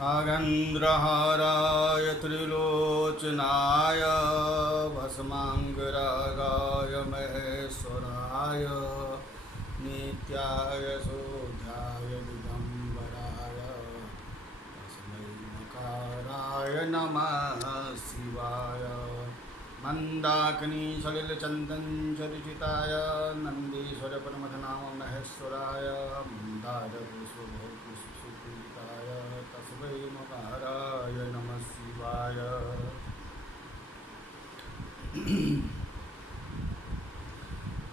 नागेन्द्रहाराय त्रिलोचनाय भस्माङ्गरागाय महेश्वराय नित्याय शोध्याय दिगम्बराय तस्मै नकाराय नमः शिवाय मन्दाकिनी सलिलचन्दन चरिचिताय नन्दीश्वर परमधनाम महेश्वराय मन्दारपुष्पभूषिताय तस्मै नकाराय नमः शिवाय।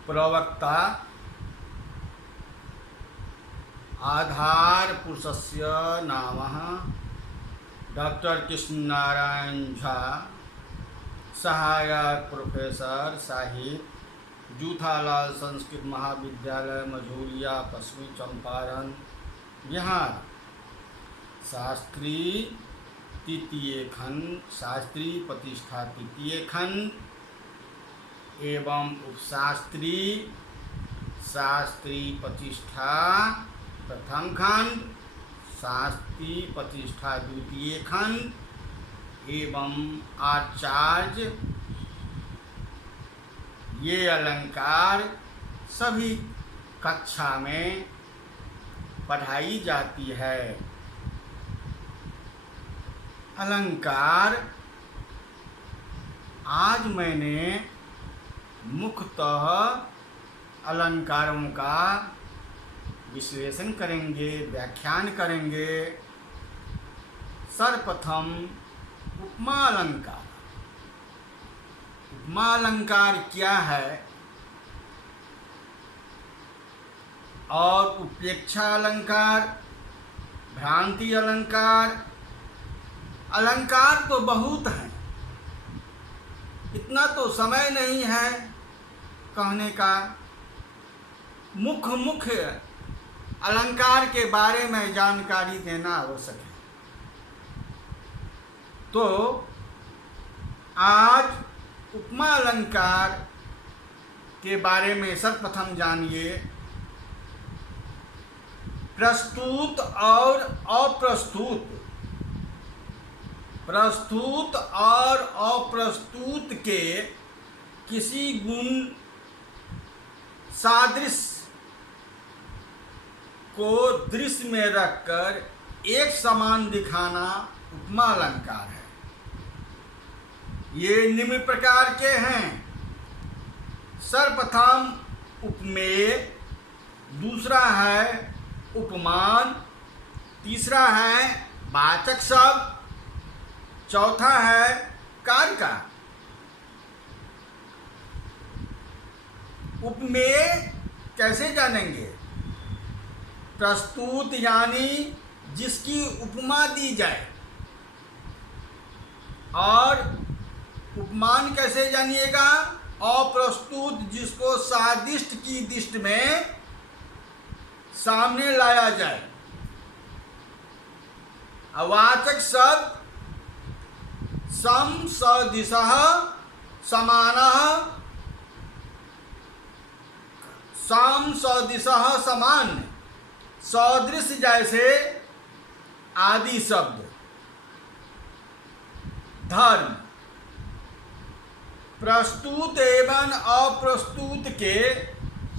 प्रवक्ता आधार पुरुषस्य नामः डॉक्टर कृष्णनारायण झा, सहायक प्रोफेसर साहिब, जूथालाल संस्कृत महाविद्यालय मझौलिया, पश्चिमी चंपारण, बिहार। शास्त्री तृतीय खंड, शास्त्री प्रतिष्ठा तृतीय खंड एवं उपशास्त्री शास्त्री प्रतिष्ठा प्रथम खंड, शास्त्री प्रतिष्ठा द्वितीय खंड एवं आचार्य, ये अलंकार सभी कक्षा में पढ़ाई जाती है। अलंकार आज मैंने मुख्यतः अलंकारों का विश्लेषण करेंगे, व्याख्यान करेंगे। सर्वप्रथम उपमा अलंकार। उपमा अलंकार क्या है और उपेक्षा अलंकार, भ्रांति अलंकार। अलंकार तो बहुत हैं, इतना तो समय नहीं है कहने का। मुख्य अलंकार के बारे में जानकारी देना आवश्यक है। तो आज उपमा अलंकार के बारे में सर्वप्रथम जानिए। प्रस्तुत और अप्रस्तुत, प्रस्तुत और अप्रस्तुत के किसी गुण सादृश्य को दृश्य में रखकर एक समान दिखाना उपमा अलंकार है। ये निम्न प्रकार के हैं। सर्वप्रथम उपमेय, दूसरा है उपमान, तीसरा है वाचक शब्द, चौथा है कारका। उपमेय कैसे जानेंगे? प्रस्तुत यानी जिसकी उपमा दी जाए। और उपमान कैसे जानिएगा? अप्रस्तुत, जिसको सादृश्य की दृष्टि में सामने लाया जाए। अवाचक शब्द सम सदृशः समानः, सम सदृशः सामान्य, सदृश जैसे आदि शब्द। धर्म। प्रस्तुत एवं अप्रस्तुत के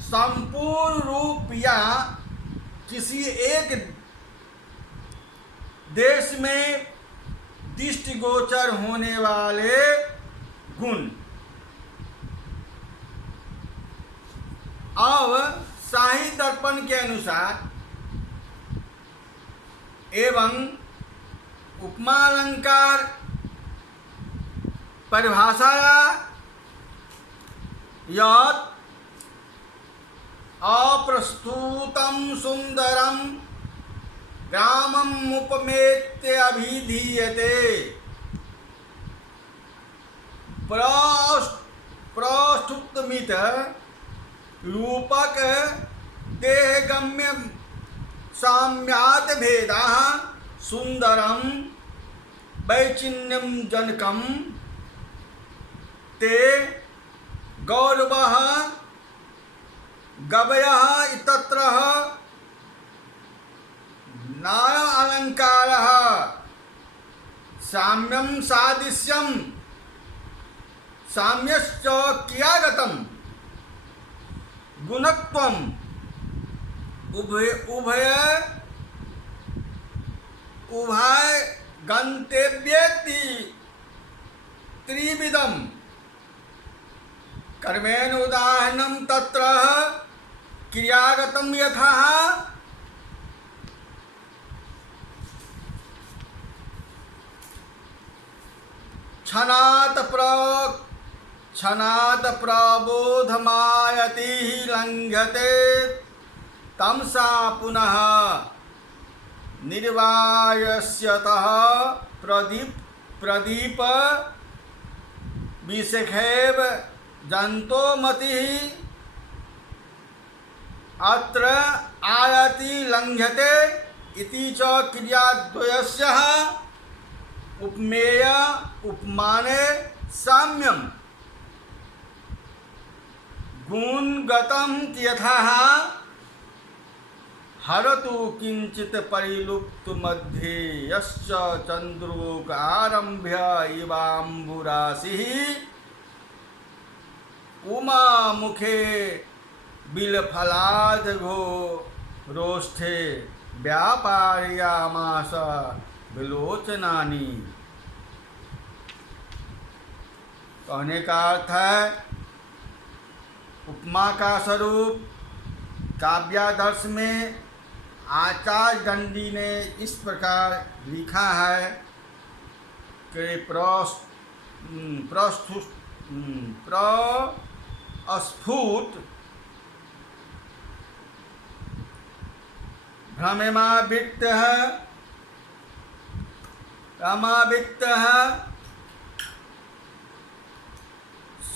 संपूर्ण रूप या किसी एक देश में दृष्टिगोचर होने वाले गुण। अब साहित्य दर्पण के अनुसार एवं उपमा अलंकार परिभाषाया यत् अप्रस्तुतं सुंदरं ग्रामम् उपमेत्य अभिधीयते। प्रस्तुतमित रूपक देहगम्य साम्यात् भेदः सुंदरं वैचिन्यं जनकं ते गौरवः गवयः इत्यत्र नाय अलंकारः साम्यम सादृश्यम साम्यश्च क्रियागतम गुणत्वम उभय गंतव्येति त्रिविधम कर्मेण उदाहरणं तत्र क्रियागतं यथा क्षणात् प्रबोधमायति लंघ्यते तमसा पुनः निर्वायस्यतः प्रदीप विशेषैव जंतो मतिः अत्र आयति लंघ्यते इति च क्रियाद्वयस्यः उपमेय उपमाने साम्यम गुणगतं यथा हरतु किंचित परिलुप्त मध्ये यश्च चंद्रोक आरभ्य इवांबुराशिः उमा मुखे बिलफलादघो रोष्ठे व्यापारयामास विलोचनानि। कहने का अर्थ है उपमा का स्वरूप काव्यादर्श में आचार्य दंडी ने इस प्रकार लिखा है कि प्रस्फुट भ्रममावित्तः रमावित्तः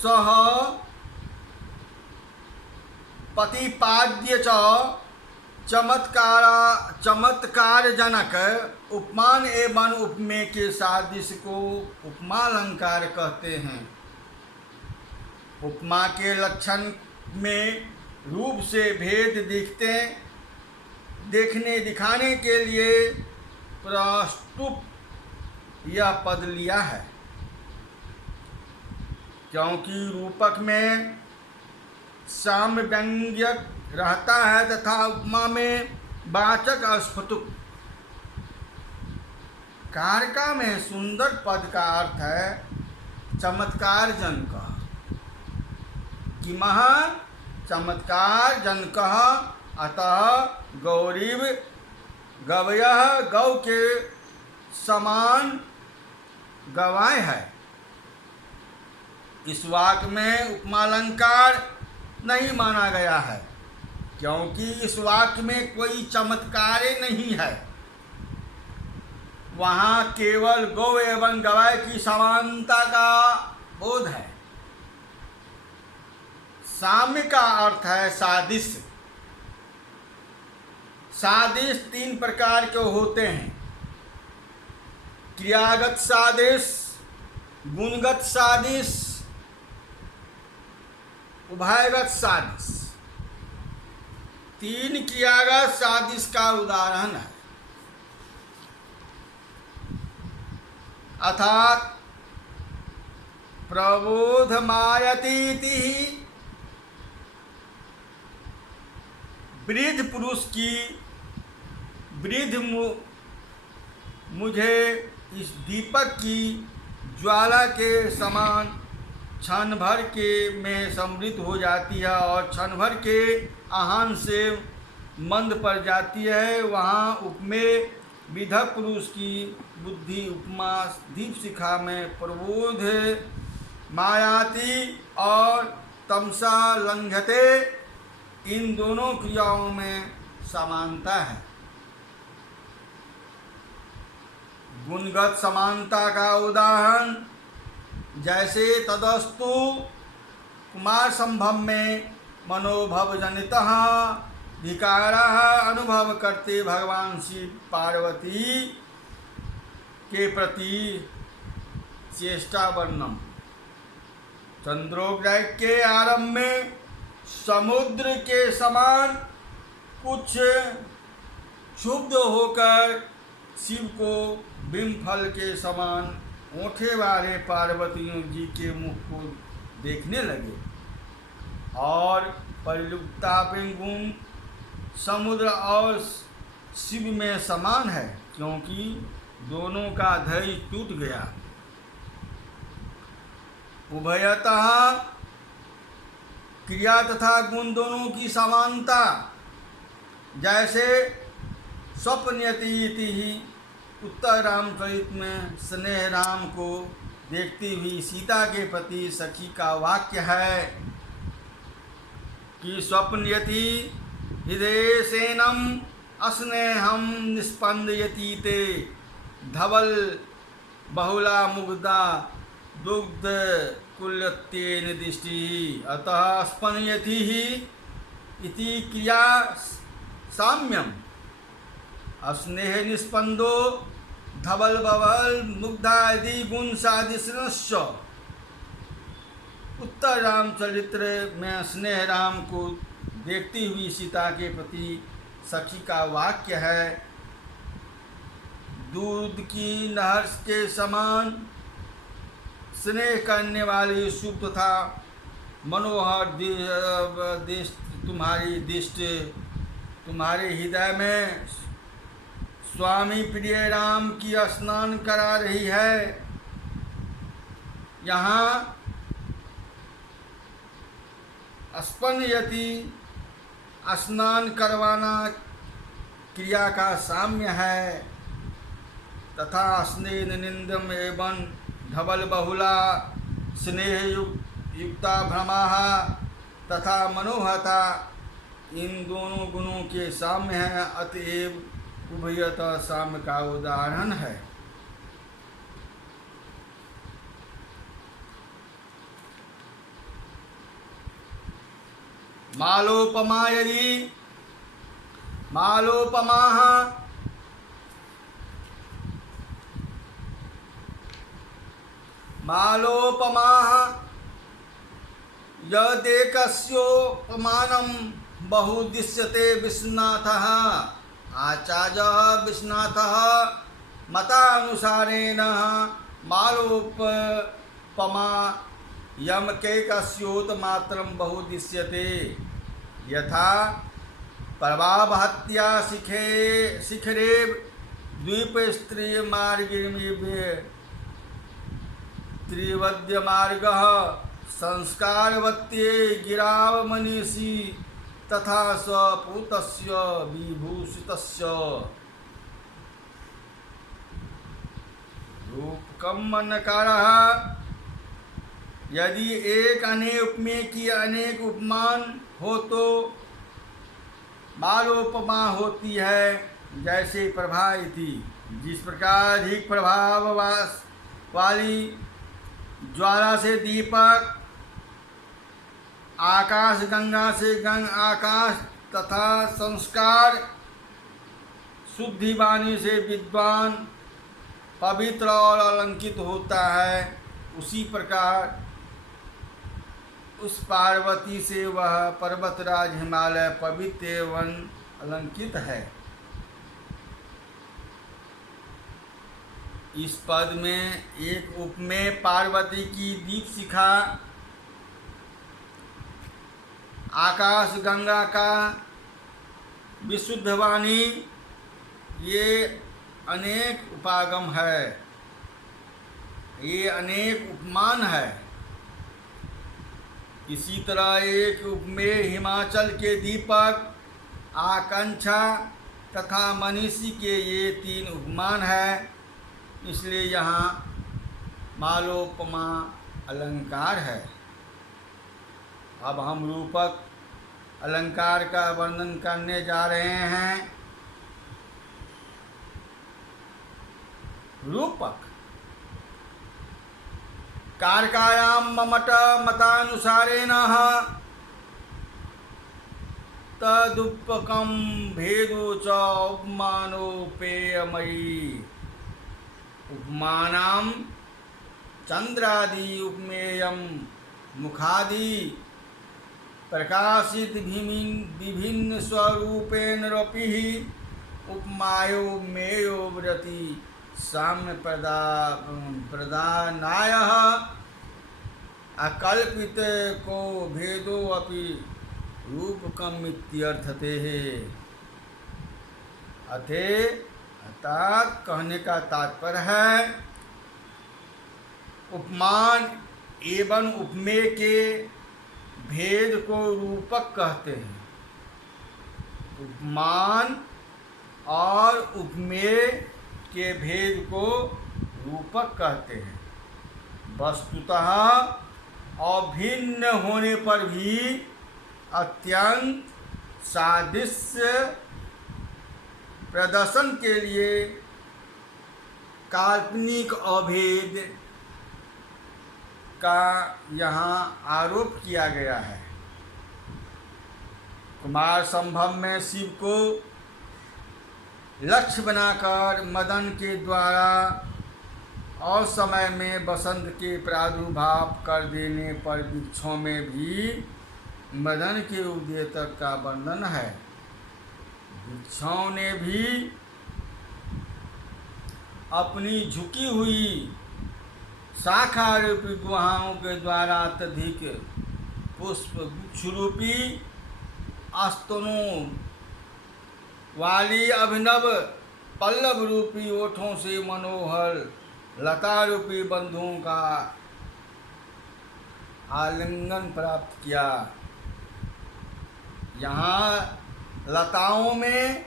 सह प्रतिपाद्य च चमत्कारजनक उपमान एवं उपमेय के सादृश्य को उपमालंकार कहते हैं। उपमा के लक्षण में रूप से भेद दिखाने के लिए प्रस्तुत यह पद लिया है, क्योंकि रूपक में साम्य व्यंग्यक रहता है तथा उपमा में वाचक स्फुटुक। कारका में सुंदर पद का अर्थ है चमत्कार जनक, किमः चमत्कार जनक, अतः गौरीव गवयः गौ के समान गवाय है। इस वाक्य में उपमालंकार नहीं माना गया है, क्योंकि इस वाक्य में कोई चमत्कार नहीं है। वहाँ केवल गौ एवं गवाय की समानता का बोध है। साम्य का अर्थ है सादृश्य। सादृश्य तीन प्रकार के होते हैं: क्रियागत सादृश्य, गुणगत सादृश्य, उभयगत सादृश्य। तीन क्रियागत सादृश्य का उदाहरण है, अर्थात प्रबोधमायतीति वृद्ध पुरुष की वृद्ध मुझे इस दीपक की ज्वाला के समान क्षण भर के में समृद्ध हो जाती है और क्षण भर के आहान से मंद पड़ जाती है। वहाँ उपमेय विधक पुरुष की बुद्धि उपमा दीप शिखा में प्रबोध मायाति और तमसा लंघते, इन दोनों क्रियाओं में समानता है। गुणगत समानता का उदाहरण जैसे तदस्तु कुमार संभव में मनोभव जनितः धिकारः अनुभव करते भगवान शिव पार्वती के प्रति चेष्टा वर्णन। चंद्रोदय के आरंभ में समुद्र के समान कुछ क्षुब्ध होकर शिव को बिम्फल के समान ओंठे वाले पार्वती जी के मुख को देखने लगे और परिलुप्ता गुण समुद्र और शिव में समान है, क्योंकि दोनों का धैर्य टूट गया। उभयतः क्रिया तथा गुण दोनों की समानता, जैसे स्वप्नयति ही उत्तर रामचरित में स्नेह राम को देखती हुई सीता के प्रति सखी का वाक्य है कि स्वप्नयति हृदय सेनम अस्नेहम निस्पंदयति ते धवल बहुला मुग्धा दुग्ध कुल्यत्येन दृष्टि अतः स्पनयति ही इति क्रिया साम्यम अस्नेह निस्पंदो धवल बवल मुग्धादि गुण सादृश्य। उत्तर रामचरित्र में स्नेह राम को देखती हुई सीता के प्रति सखी का वाक्य है, दूध की नहर के समान स्नेह करने वाली शुभ तथा मनोहर तुम्हारी दृष्टि तुम्हारे हृदय में स्वामी प्रिय राम की स्नान करा रही है। यहाँ स्पनयति स्नान करवाना क्रिया का साम्य है तथा स्नेह निंदम एवं धवल बहुला स्नेह युक्ता भ्रमा तथा मनोहता इन दोनों गुणों के साम्य है, अतएव उभयतः साम्य का उदाहरण है। मालोपमा यदि मालोपमाः यदेकस्योपमानं बहुदिश्यते विश्वनाथः आचार्यः विश्वनाथः मतानुसारेण मालोपमा यमकेकस्योतमात्रं बहुदिश्यते यथा प्रभावहत्या शिखरे द्वीपस्त्रीयमार्गिमेव त्रिवद्यमार्गः संस्कारवत्ये गिरावमनीषी तथा स्वपूतस्य विभूषितस्य रूपकम् अन्यकारः। यदि एक अनेक उपमेय की अनेक उपमान हो तो मालोपमा होती है। जैसे प्रभाइति, जिस प्रकार अधिक प्रभाव वाली ज्वाला से दीपक, आकाश गंगा से आकाश तथा संस्कार शुद्धि वाणी से विद्वान पवित्र और अलंकित होता है, उसी प्रकार उस पार्वती से वह पर्वतराज हिमालय पवित्र एवं अलंकित है। इस पद में एक उपमेय पार्वती की दीप शिखा, आकाश गंगा का विशुद्ध वाणी, ये अनेक उपागम है, ये अनेक उपमान है। इसी तरह एक उपमेय हिमाचल के दीपक, आकांक्षा तथा मनीषी के ये तीन उपमान है, इसलिए यहाँ मालोपमा अलंकार है। अब हम रूपक अलंकार का वर्णन करने जा रहे हैं। रूपक कारकायां ममट मतानुसारेण तदुपकं भेदो च उपमानोपेयमयी। उपमानां चंद्रादि उपमेयं मुखादि प्रकाशित विभिन्न स्वरूपेण रपि उपमायो मेयो व्रति साम्य प्रदानाय अकल्पित को भेदो अपि रूपकम इत्यर्थते अर्थात कहने का तात्पर्य है उपमान एवं उपमेय के भेद को रूपक कहते हैं। उपमान और उपमेय के भेद को रूपक कहते हैं। वस्तुतः अभिन्न होने पर भी अत्यंत सादृश्य प्रदर्शन के लिए काल्पनिक अभेद का यहाँ आरोप किया गया है। कुमार संभव में शिव को लक्ष्य बनाकर मदन के द्वारा और समय में बसंत के प्रादुर्भाव कर देने पर वृक्षों में भी मदन के उदय तक का वर्णन है। वृक्षों ने भी अपनी झुकी हुई शाखा रूपी गुहाओं के द्वारा अत्यधिक पुष्प गुच्छरूपी स्तनों वाली अभिनव पल्लव रूपी ओठों से मनोहर लता रूपी बंधुओं का आलिंगन प्राप्त किया। यहाँ लताओं में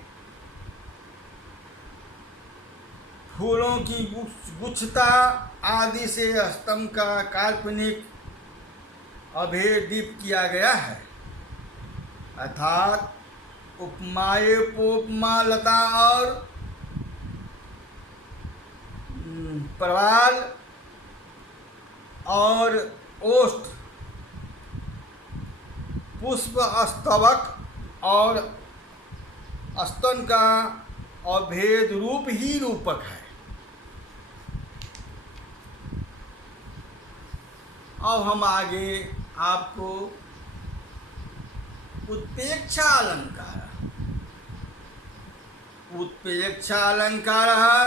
फूलों की गुच्छता आदि से स्तंभ का काल्पनिक अभेदीप किया गया है। अर्थात उपमा लता और प्रवाल और ओष्ठ पुष्प स्तवक और स्तन का अभेद रूप ही रूपक है। अब हम आगे आपको उत्प्रेक्षा अलंकार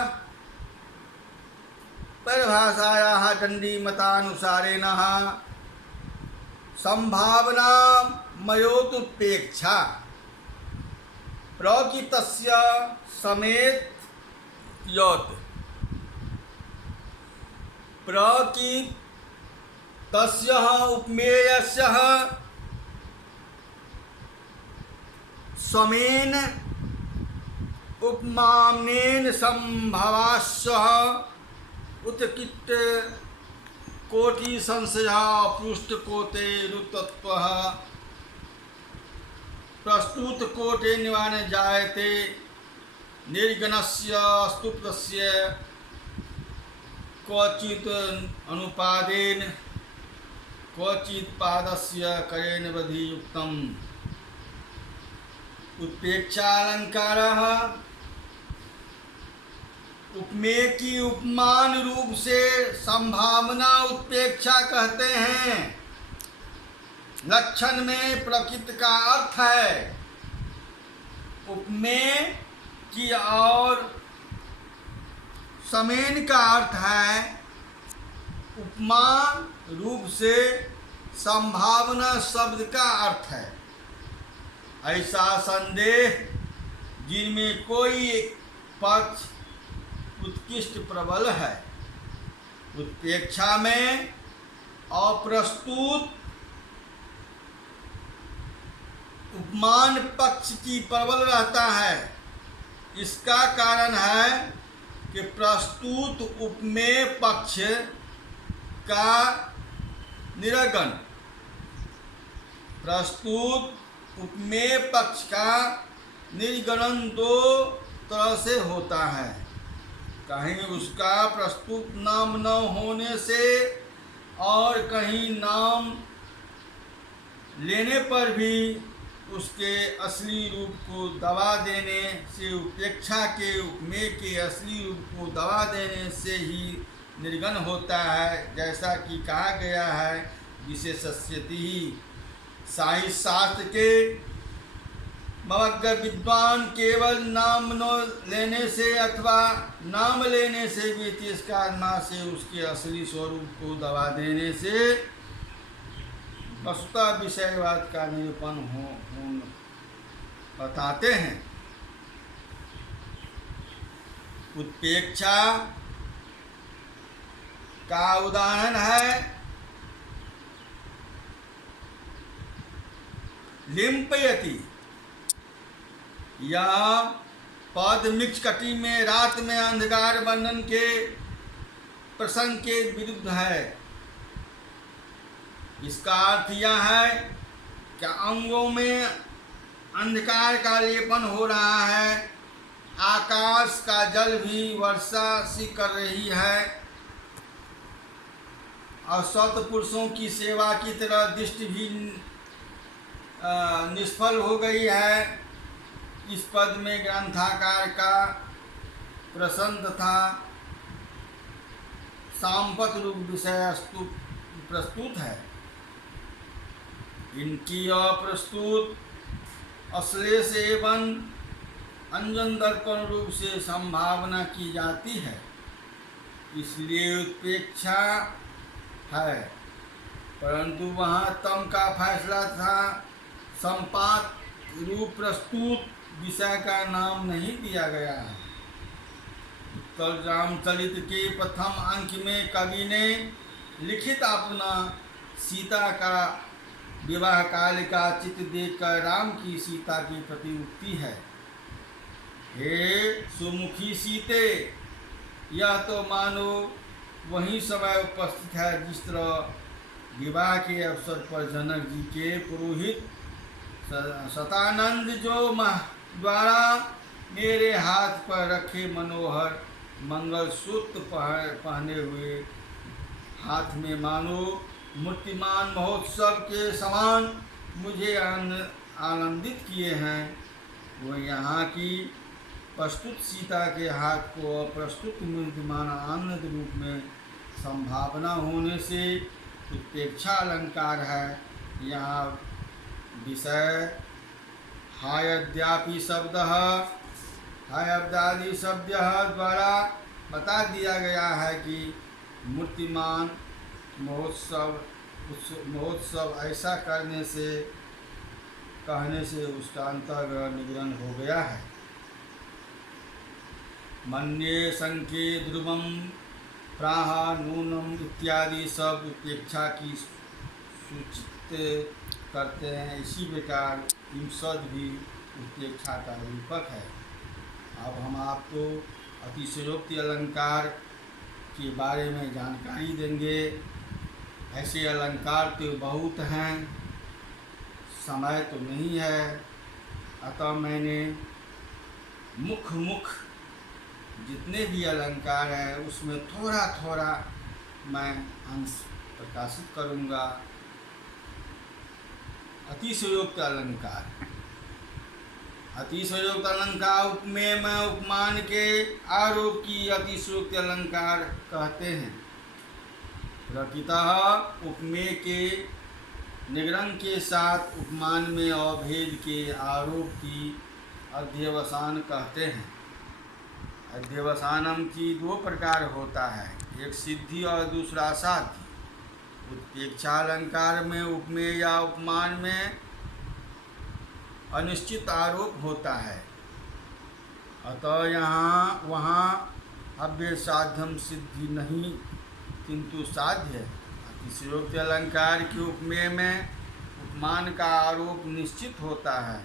परिभाषायाः दण्डीमतानुसारेण संभावना मयोतुत्प्रेक्षा प्रकृतस्य समेत यत् प्रकृतस्य उपमेयस्य समेन उपमानेन संभवास्य उत्कृष्ट कोटि संशया पृष्ठ कोटे रुतत्व प्रस्तुत कोटे निवान जायते निर्गणस्य स्तुप्तस्य क्वचित् अनुपादेन क्वचित् पादस्य करेण वधियुक्तम्। उत्प्रेक्षालंकारः उपमेय की उपमान रूप से संभावना उत्प्रेक्षा कहते हैं। लक्षण में प्रकृति का अर्थ है उपमेय की और समेन का अर्थ है उपमान रूप से संभावना शब्द का अर्थ है। ऐसा संदेह जिनमें कोई पक्ष उत्कृष्ट प्रबल है। उत्प्रेक्षा में अप्रस्तुत उपमान पक्ष की प्रबल रहता है। इसका कारण है कि प्रस्तुत उपमेय पक्ष का निरगन प्रस्तुत उपमेय पक्ष का निर्गणन दो तरह से होता है। कहीं उसका प्रस्तुत नाम न होने से और कहीं नाम लेने पर भी उसके असली रूप को दबा देने से उपेक्षा के उपमेय के असली रूप को दबा देने से ही निर्गण होता है। जैसा कि कहा गया है विशेषस्यति साहित्य शास्त्र के ममग्र विद्वान केवल नाम न लेने से अथवा नाम लेने से भी तिरस्कार से उसके असली स्वरूप को दबा देने से वस्तुतः विषयवाद का निरूपण हो बताते हैं। उत्पेक्षा का उदाहरण है लिम्पयति या पद मिक्ष कटी में रात में अंधकार बंधन के प्रसंग के विरुद्ध है। इसका अर्थ यह है कि अंगों में अंधकार का लेपन हो रहा है, आकाश का जल भी वर्षा सी कर रही है और सत्पुरुषों की सेवा की तरह दृष्टि भी निष्फल हो गई है। इस पद में ग्रंथाकार का प्रश्न तथा सांपत रूप विषय प्रस्तुत है। इनकी अप्रस्तुत अश्लेष एवं अंजन दर्पण रूप से संभावना की जाती है, इसलिए उत्पेक्षा है। परंतु वहाँ तम का फैसला था, संपात रूप प्रस्तुत विषय का नाम नहीं दिया गया है। उत्तर रामचरित के प्रथम अंक में कवि ने लिखित अपना सीता का विवाह काल का चित्र देखकर राम की सीता की प्रति उक्ति है। हे सुमुखी सीते, यह तो मानो वही समय उपस्थित है जिस तरह विवाह के अवसर पर जनक जी के पुरोहित सतानंद जो द्वारा मेरे हाथ पर रखे मनोहर मंगलसूत्र पहने हुए हाथ में मानो मूर्तिमान महोत्सव के समान मुझे आनंदित किए हैं। वो यहाँ की प्रस्तुत सीता के हाथ को प्रस्तुत मूर्तिमान आनंद रूप में संभावना होने से उत्पेक्षा अलंकार है। यहाँ विषय हायद्यापि शब्द हायब्दादि शब्द द्वारा बता दिया गया है कि मूर्तिमान महोत्सव ऐसा कहने से उसका अंतर्ग्रह निग्रहण हो गया है। मन्ये संके ध्रुवम प्राह नूनम इत्यादि शब्द उपेक्षा की सूचित करते हैं। इसी प्रकार हिंसद भी उपेक्षा का रूपक है। अब हम आपको अतिशयोक्ति अलंकार के बारे में जानकारी देंगे। ऐसे अलंकार तो बहुत हैं, समय तो नहीं है, अतः मैंने मुख जितने भी अलंकार हैं उसमें थोड़ा थोड़ा मैं अंश प्रकाशित करूँगा। अतिशयोक्त अलंकार, अतिशयोक्त अलंकार उपमेय में उपमान के आरोप की अतिशयोक्त अलंकार कहते हैं। प्रकृतः उपमेय के निग्रहण के साथ उपमान में अभेद के आरोप की अध्यवसान कहते हैं। अध्यवसानम की दो प्रकार होता है, एक सिद्धि और दूसरा साध्य। उत्पेक्षा अलंकार में उपमेय या उपमान में अनिश्चित आरोप होता है, अतः यहाँ वहाँ अव्यय साध्यम सिद्धि नहीं किंतु साध्य है। अतिशयोक्त अलंकार के उपमेय में उपमान का आरोप निश्चित होता है,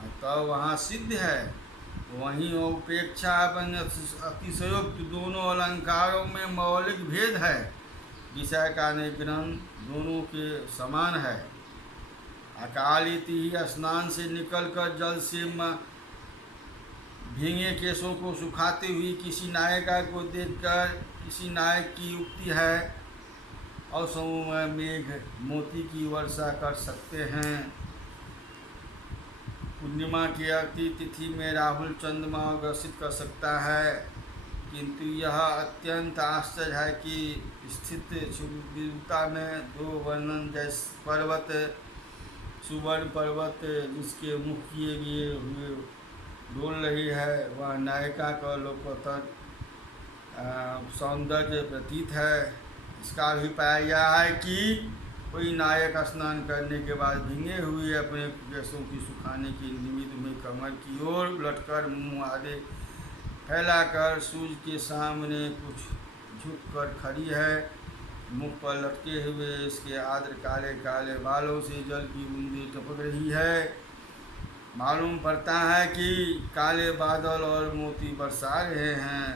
अतः वहाँ सिद्ध है। वहीं उपेक्षा एवं अतिशयोक्त दोनों अलंकारों में मौलिक भेद है। विषय का निग्रहण दोनों के समान है। अकालित ही स्नान से निकलकर जल से भीगे केशों को सुखाते हुए किसी नायिका को देखकर किसी नायक की उक्ति है, और समूह में मेघ मोती की वर्षा कर सकते हैं। पूर्णिमा की अति तिथि में राहुल चंद्रमा ग्रसित कर सकता है, किंतु यह अत्यंत आश्चर्य है कि स्थित विविधता में दो वर्णन जैसे पर्वत सुवर्ण पर्वत जिसके मुख किए गए हुए डोल रही है, वह नायिका का लोकोत्तर सौंदर्य प्रतीत है। इसका अभिप्राय यह है कि कोई नायक स्नान करने के बाद भींगे हुए अपने केसों की सुखाने के निमित्त में कमर की ओर उलटकर मुंह आगे फैलाकर सूर्य के सामने कुछ झुककर खड़ी है। मुख पर लटके हुए इसके आर्द्र काले काले बालों से जल की बूंदें टपक रही है। मालूम पड़ता है कि काले बादल और मोती बरसा रहे हैं।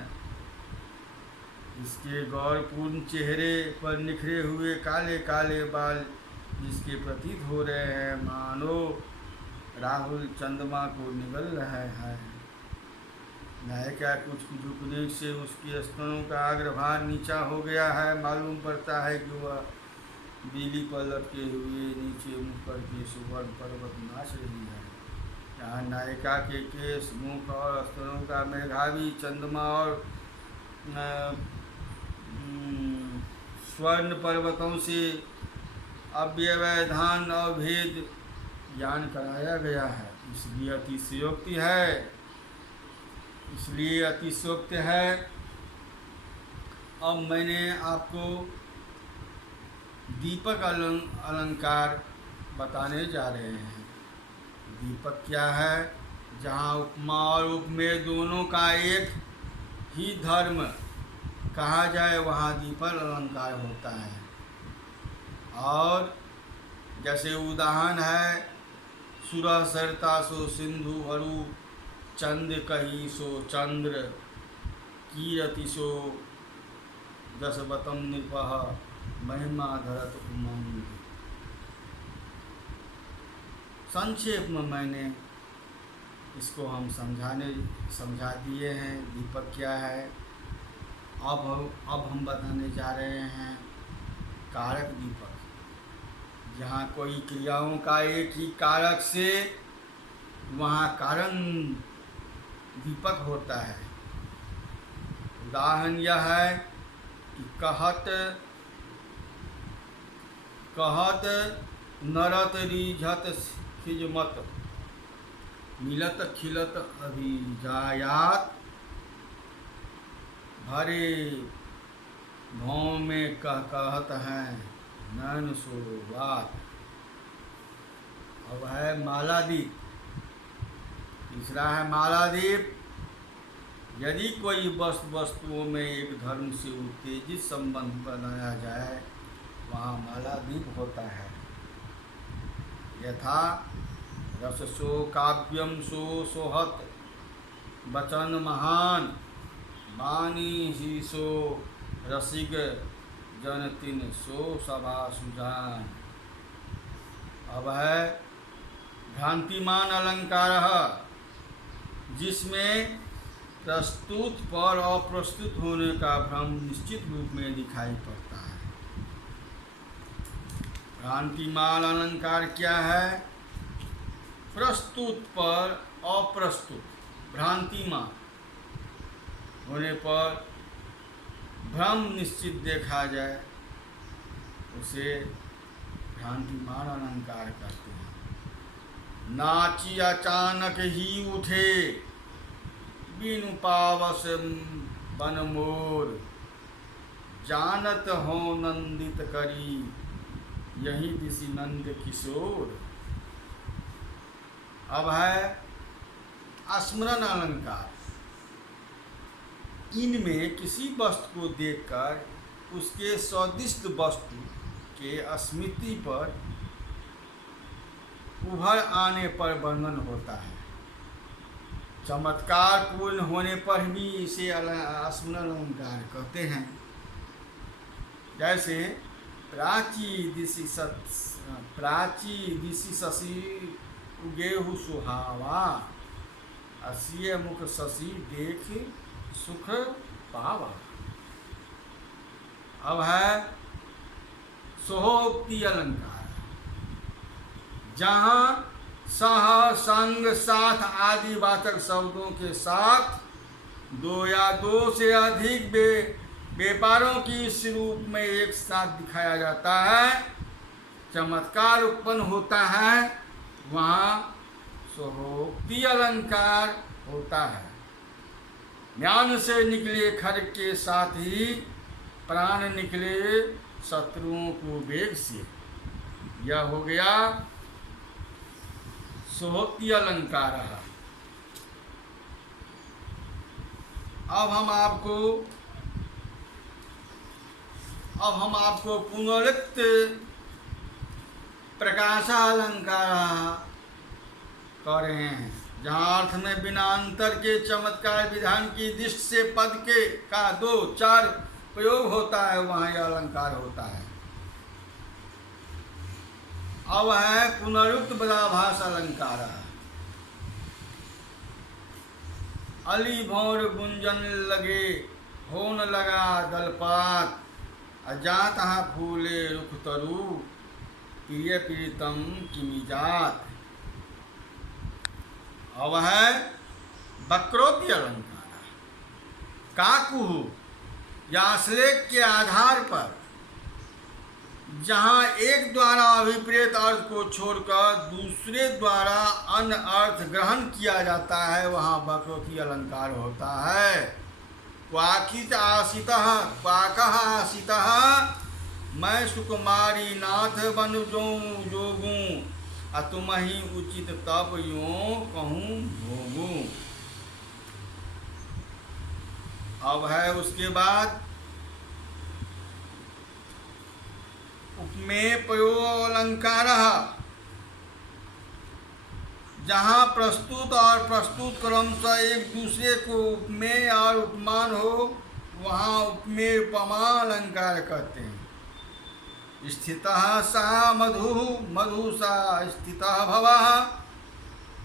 इसके गौरपूर्ण चेहरे पर निखरे हुए काले काले बाल जिसके प्रतीत हो रहे हैं मानो राहुल चंद्रमा को निगल रहे हैं। नायिका कुछ झुकने से उसके स्तनों का अग्रभाग नीचा हो गया है। मालूम पड़ता है कि वह बिजली पर लटके हुए नीचे मुख करके सुवर्ण पर्वत नाच रही है। यहाँ नायिका के केस, मुख और स्तनों का मेघावी चंद्रमा और स्वर्ण पर्वतों से अव्यवधान और भेद ज्ञान कराया गया है। इसलिए अतिशयोक्त है। अब मैंने आपको दीपक अलंकार बताने जा रहे हैं। दीपक क्या है? जहाँ उपमा और उपमेय दोनों का एक ही धर्म कहा जाए वहाँ दीपक अलंकार होता है। और जैसे उदाहरण है, सुरह सरता सो सिंधु अरु चंद कही सो चंद्र कीरति सो दशवतम नृपः महिमा धरत उमंग। संक्षेप में मैंने इसको हम समझा दिए हैं दीपक क्या है। अब हम बताने जा रहे हैं कारक दीपक। जहाँ कोई क्रियाओं का एक ही कारक से वहाँ कारण दीपक होता है। उदाहरण यह है कि कहत नरत रिझत खिजमत मिलत खिलत अभिजायात भरे भाव में कहत हैं नैन सो बात। अब है मालादीप। तीसरा है मालादीप। यदि कोई वस्तुओं में एक धर्म से उत्तेजित संबंध बनाया जाए वहाँ मालादीप होता है। यथा रस सो काव्यम सो सोहत वचन महान वाणी ही सो रसिक जन तिन सो सभा सुजान। अब है भ्रांतिमान अलंकार, जिसमें प्रस्तुत पर अप्रस्तुत होने का भ्रम निश्चित रूप में दिखाई पड़ता है। भ्रांतिमान अलंकार क्या है? प्रस्तुत पर अप्रस्तुत, भ्रांतिमान होने पर भ्रम निश्चित देखा जाए उसे भ्रांतिमान अलंकार कहते हैं। नाची अचानक ही उठे बिनु पावस बन मोर जानत हो नंदित करी यही दिशि नंद किशोर। अब है स्मरण अलंकार। इनमें किसी वस्तु को देखकर उसके सदिष्ट वस्तु के स्मृति पर उभर आने पर वर्णन होता है। चमत्कार पूर्ण होने पर भी इसे स्मरण अलंकार कहते हैं। जैसे प्राची दिशि शशि उगेहु सुहावा असिय मुख शशि देख सुख पावा। अब है सोहोक्ति अलंकार। जहाँ सह संग साथ आदि वाचक शब्दों के साथ दो या दो से अधिक व्यापारों की इस रूप में एक साथ दिखाया जाता है। चमत्कार उत्पन्न होता है वहाँ स्वरोक्ति अलंकार होता है। ज्ञान से निकले खड्ग के साथ ही प्राण निकले शत्रुओं को वेग से। यह हो गया स्वरोक्ति अलंकार। अब हम आपको पुनरुक्त प्रकाशालंकार कर रहे हैं, जहाँ अर्थ में बिना अंतर के चमत्कार विधान की दृष्टि से पद के का 2-4 प्रयोग होता है, वहाँ यह अलंकार होता है। अब है पुनरुक्त बलाभास अलंकार। अली भौर गुंजन लगे, होन लगा दलपात, अजात फूले रुख तरु, प्रिय प्रीतम किमी जात। अब है वक्रोक्ति अलंकार। काकुहु या श्लेष के आधार पर जहाँ एक द्वारा अभिप्रेत अर्थ को छोड़कर दूसरे द्वारा अन्य अर्थ ग्रहण किया जाता है, वहाँ वक्रोक्ति अलंकार होता है। क्वाकित आसितः क्वाकः आसितः, मैं सुकुमारी नाथ बन जोगूं, अतुमहि उचित तप यों कहूँ भोगूं। अब है उसके बाद उपमेय प्रयोग अलंकार। जहाँ प्रस्तुत और प्रस्तुत क्रम से एक दूसरे को उपमेय और उपमान हो, वहाँ उपमेय उपमा अलंकार कहते हैं। स्थितः सा मधु, मधु सा स्थितः भवः,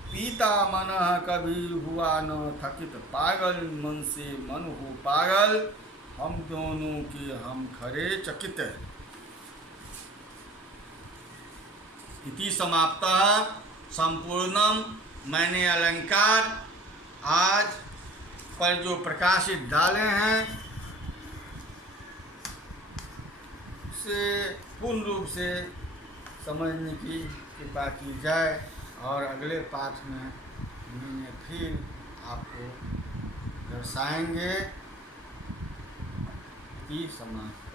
पीता मनः कबीर हुआ न थकित पागल, मन से मन हो पागल, हम दोनों के हम खरे चकित। इति समाप्तः संपूर्णम। मैंने अलंकार आज पर जो प्रकाशित डाले हैं से पूर्ण रूप से समझने की कृपा की जाए, और अगले पाठ में मैंने फिर आपको दर्शाएंगे। इति समाप्त।